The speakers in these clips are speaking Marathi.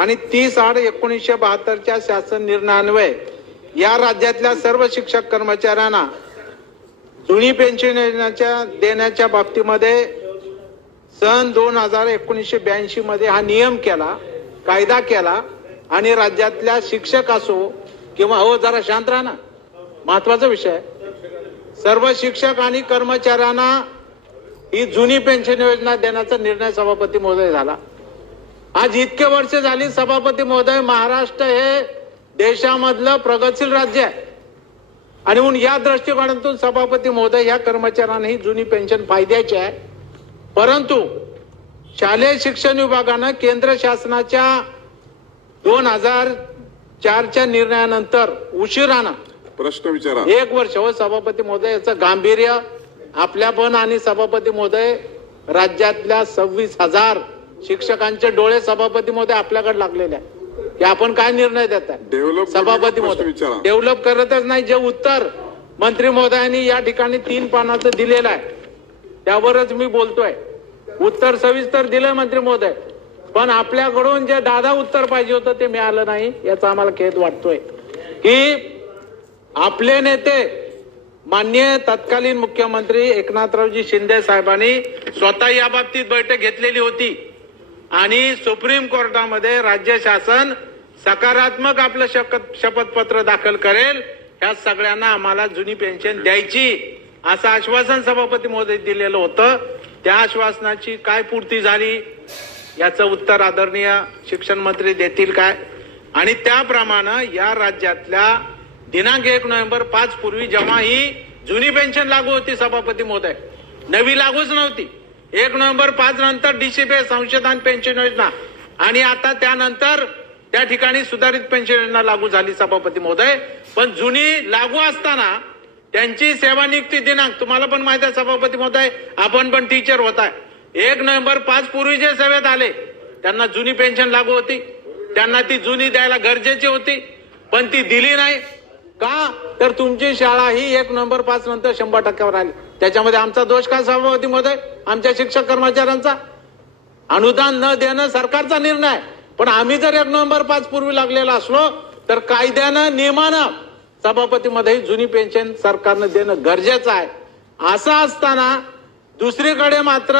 आणि 30/8/1972च्या शासन निर्णयान्वये या राज्यातल्या सर्व शिक्षक कर्मचाऱ्यांना जुनी पेन्शन योजनेच्या देण्याच्या बाबतीमध्ये सन 1982 मध्ये हा नियम केला, कायदा केला आणि राज्यातल्या शिक्षक असो किंवा जरा शांत राहा ना, महत्वाचा विषय, सर्व शिक्षक आणि कर्मचाऱ्यांना ही जुनी पेन्शन योजना देण्याचा निर्णय सभापती महोदय झाला। आज इतके वर्ष झाली सभापती महोदय, महाराष्ट्र हे देशामधलं प्रगतशील राज्य आहे आणि म्हणून या दृष्टिकोनातून सभापती महोदय या कर्मचाऱ्यांना ही जुनी पेन्शन फायद्याची आहे। परंतु शालेय शिक्षण विभागानं केंद्र शासनाच्या 2004च्या निर्णयानंतर उशिरानं प्रश्न विचारा 1 वर्ष सभापती महोदय, याचं गांभीर्य आपल्या पण आणि सभापती महोदय राज्यातल्या 26,000 शिक्षकांचे डोळे सभापती महोदय आपल्याकडे लागलेले आहे की आपण काय निर्णय देताय। सभापती महोदय डेव्हलप करतच नाही, जे उत्तर मंत्री महोदयांनी या ठिकाणी 3 पानाचं दिलेलं आहे त्यावरच मी बोलतोय। उत्तर सविस्तर दिलं मंत्री महोदय, पण आपल्याकडून जे दादा उत्तर पाहिजे होतं ते मिळालं नाही, याचा आम्हाला खेद वाटतोय की आपले नेते माननीय तत्कालीन मुख्यमंत्री एकनाथरावजी शिंदे साहेबांनी स्वतः या बाबतीत बैठक घेतलेली होती आणि सुप्रीम कोर्टामध्ये राज्य शासन सकारात्मक आपलं शपथपत्र दाखल करेल, ह्या सगळ्यांना आम्हाला जुनी पेन्शन द्यायची असं आश्वासन सभापती महोदय दिलेलं होतं। त्या आश्वासनाची काय पूर्ती झाली याचं उत्तर आदरणीय शिक्षण मंत्री देतील काय? आणि त्याप्रमाणे या राज्यातल्या दिनांक 1 नोव्हेंबर 5 पूर्वी जेव्हा ही जुनी पेन्शन लागू होती सभापती महोदय, नवी लागूच नव्हती, 1 नोव्हेंबर 5 नंतर डीसीपी संशोधन पेन्शन योजना आणि आता त्यानंतर त्या ठिकाणी सुधारित पेन्शन योजना लागू झाली सभापती महोदय। पण जुनी लागू असताना त्यांची सेवानियुक्ती दिनांक तुम्हाला पण माहिती आहे सभापती महोदय, आपण पण टीचर होताय, 1 नोव्हेंबर 5 पूर्वी जे सेवेत आले त्यांना जुनी पेन्शन लागू होती, त्यांना ती जुनी द्यायला गरजेची होती पण ती दिली नाही का? तर तुमची शाळा ही 1 नोव्हेंबर 5 नंतर 100% आली, त्याच्यामध्ये आमचा दोष का सभापती महोदय? आमच्या शिक्षक कर्मचाऱ्यांचा अनुदान न देणं सरकारचा निर्णय, पण आम्ही जर 1 नोव्हेंबर 5 पूर्वी लागलेला असलो तर कायद्यानं नियमानं सभापती मध्ये जुनी पेन्शन सरकारनं देणं गरजेचं आहे। असं असताना दुसरीकडे मात्र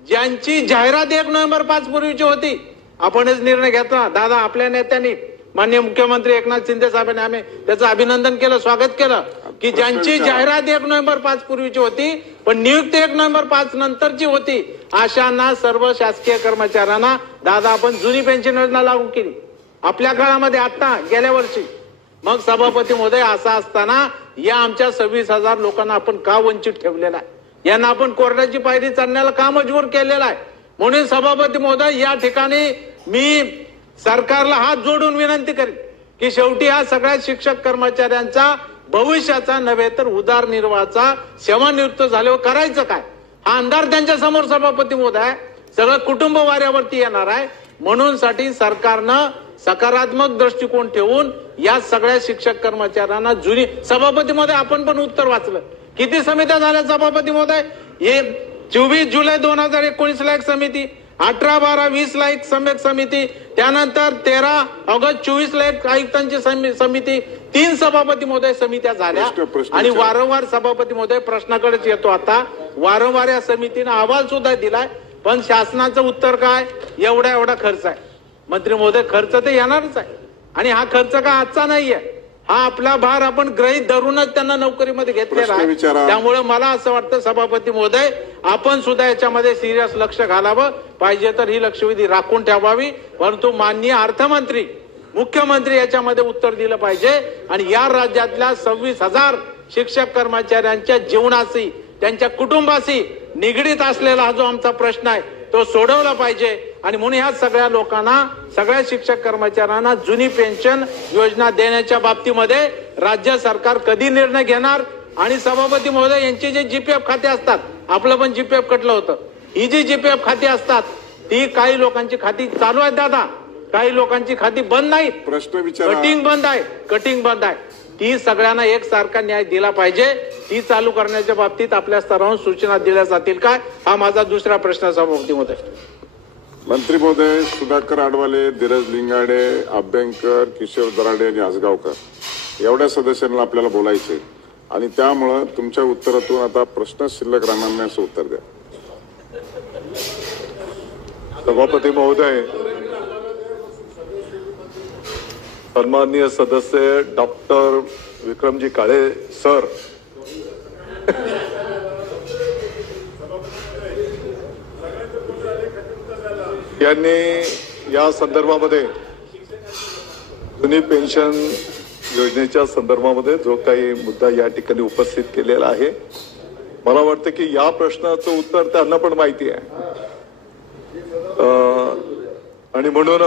ज्यांची जाहिरात 1 नोव्हेंबर 5 पूर्वीची होती, आपणच निर्णय घेतला दादा, आपल्या नेत्यांनी माननीय मुख्यमंत्री एकनाथ शिंदे साहेबांनी आम्ही त्याचं अभिनंदन केलं, स्वागत केलं की ज्यांची जाहिरात 1 नोव्हेंबर 5 पूर्वीची होती पण नियुक्ती 1 नोव्हेंबर 5 नंतरची होती, अशांना सर्व शासकीय कर्मचाऱ्यांना दादा आपण जुनी पेन्शन योजना लागू केली आपल्या काळामध्ये आता गेल्या वर्षी। मग सभापती महोदय असं असताना या आमच्या 26,000 लोकांना आपण का वंचित ठेवलेला आहे, यांना आपण कोर्टाची पायरी चढण्याला का मजबूर केलेला आहे? म्हणून सभापती महोदय या ठिकाणी मी सरकारला हात जोडून विनंती करेन की शेवटी हा सगळ्या शिक्षक कर्मचाऱ्यांचा भविष्याचा नव्हे तर उदरनिर्वाहाचा सेवानिवृत्त झाल्यावर करायचं काय हा अंधार त्यांच्या समोर सभापती महोदय सगळं कुटुंब वाऱ्यावरती येणार आहे। म्हणून साठी सरकारनं सकारात्मक दृष्टिकोन ठेवून या सगळ्या शिक्षक कर्मचाऱ्यांना जुनी सभापती महोदय आपण पण उत्तर वाचलं, किती समित्या झाल्या सभापती महोदय? हे 24 जुलै 2019 ला एक समिती, 18, 12, 20 ला एक सम्यक समिती, त्यानंतर 13 ऑगस्ट 24 ला एक आयुक्तांची समिती, 3 सभापती महोदय समित्या झाल्या आणि वारंवार सभापती महोदय प्रश्नाकडेच येतो आता, वारंवार या समितीने अहवाल सुद्धा दिलाय पण शासनाचं उत्तर काय? एवढा खर्च आहे। मंत्री महोदय खर्च तर येणारच आहे आणि हा खर्च का आजचा नाहीये, हा आपला भार आपण गृहीत धरूनच त्यांना नोकरीमध्ये घेतलेला आहे। त्यामुळे मला असं वाटतं सभापती महोदय आपण सुद्धा याच्यामध्ये सिरियस लक्ष घालावं, पाहिजे तर ही लक्षवेधी राखून ठेवावी, परंतु माननीय अर्थमंत्री मुख्यमंत्री याच्यामध्ये उत्तर दिलं पाहिजे आणि या राज्यातल्या 26,000 शिक्षक कर्मचाऱ्यांच्या जीवनाशी त्यांच्या कुटुंबाशी निगडीत असलेला हा जो आमचा प्रश्न आहे तो सोडवला पाहिजे आणि म्हणून ह्या सगळ्या लोकांना सगळ्या शिक्षक कर्मचाऱ्यांना जुनी पेन्शन योजना देण्याच्या बाबतीमध्ये राज्य सरकार कधी निर्णय घेणार आणि सभापती महोदय यांचे जे जीपीएफ खाते असतात, आपलं पण जीपीएफ कटलं होतं, ही जी जीपीएफ खाती असतात ती काही लोकांची खाती चालू आहेत दादा, काही लोकांची खाती बंद नाहीत, प्रश्न विचारा, कटिंग बंद आहे, ती सगळ्यांना एकसारखा न्याय दिला पाहिजे, ती चालू करण्याच्या बाबतीत आपल्या स्तरावरून सूचना दिल्या जातील काय? हा माझा दुसरा प्रश्न सभापती महोदय। मंत्री महोदय, सुधाकर आडवाले, धीरज लिंगाडे, अभ्यंकर, किशोर दराडे आणि आसगावकर एवढ्या सदस्यांना आपल्याला बोलायचे आणि त्यामुळे तुमच्या उत्तरातून आता प्रश्न शिल्लक राहणार नाही असं उत्तर द्या. सभापती महोदय, सन्माननीय सदस्य डॉक्टर विक्रमजी काळे सर, यांनी या संदर्भामध्ये जुनी पेन्शन योजनेच्या संदर्भामध्ये जो काही मुद्दा या ठिकाणी उपस्थित केलेला आहे, मला वाटतं की या प्रश्नाचं उत्तर त्यांना पण माहिती आहे आणि म्हणून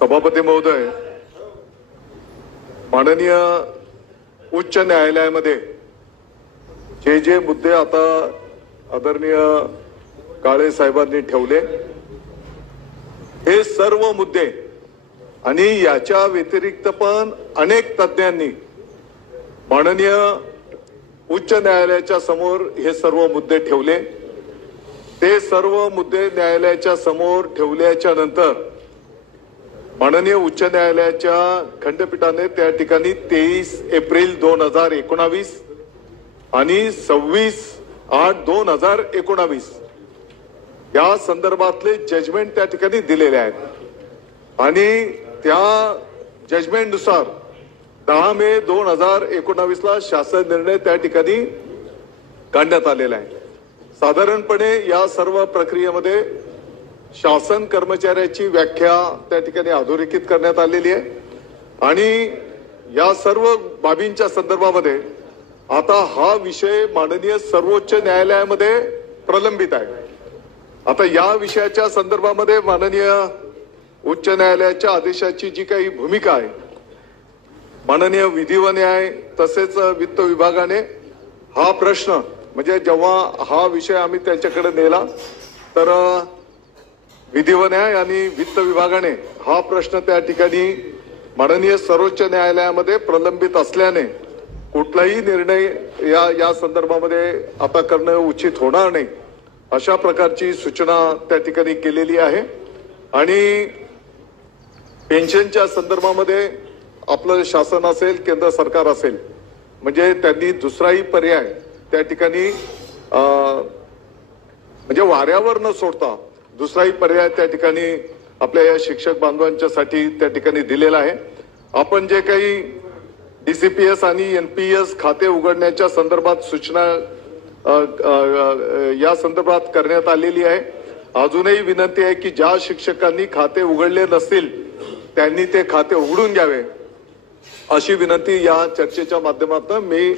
सभापती महोदय, माननीय उच्च न्यायालयामध्ये जे जे मुद्दे आता आदरणीय काळे साहेबांनी ठेवले, हे सर्व मुद्दे आणि याच्या व्यतिरिक्त पण अनेक तज्ञांनी माननीय उच्च न्यायालयाच्या समोर हे सर्व मुद्दे ठेवले. ते सर्व मुद्दे न्यायालयाच्या समोर ठेवल्याच्या नंतर माननीय उच्च न्यायालयाच्या खंडपीठाने त्या ठिकाणी 23 एप्रिल 2019 आणि 26/8/2019 या संदर्भातले जजमेंट त्या ठिकाणी दिलेले आहेत आणि त्या जजमेंटनुसार 10 मे 2019 शासन निर्णय त्या ठिकाणी काढण्यात आलेला आहे. साधारणपणे या सर्व प्रक्रियेमध्ये शासन कर्मचाऱ्याची व्याख्या त्या ठिकाणी अधोरेखित करण्यात आलेली आहे आणि या सर्व बाबींच्या संदर्भामध्ये आता हा विषय माननीय सर्वोच्च न्यायालयामध्ये प्रलंबित आहे. आता या विषयाच्या संदर्भामध्ये माननीय उच्च न्यायालयाच्या आदेशाची जी काही भूमिका आहे, माननीय विधी व न्याय तसेच वित्त विभागाने हा प्रश्न म्हणजे जेव्हा हा विषय आम्ही त्यांच्याकडे नेला तर विधी व न्याय आणि वित्त विभागाने हा प्रश्न त्या ठिकाणी माननीय सर्वोच्च न्यायालयामध्ये प्रलंबित असल्याने कुठलाही निर्णय या संदर्भामध्ये आता करणं उचित होणार नाही अशा प्रकारची सूचना त्या ठिकाणी केलेली आहे. आणि पेन्शनच्या संदर्भामध्ये आपलं शासन असेल, केंद्र सरकार असेल, म्हणजे त्यांनी दुसराही पर्याय त्या ठिकाणी म्हणजे वाऱ्यावर न सोडता दुसराही पर्याय त्या ठिकाणी आपल्या या शिक्षक बांधवांच्यासाठी त्या ठिकाणी दिलेला आहे. आपण जे काही डीसीपीएस आणि एनपीएस खाते उघडण्याच्या संदर्भात सूचना या संदर्भात करण्यात आलेली आहे. अजूनही विनंती आहे की ज्या शिक्षकांनी खाते उघडले नसतील त्यांनी ते खाते उघडून घ्यावे अशी विनंती या चर्चेच्या माध्यमातून मी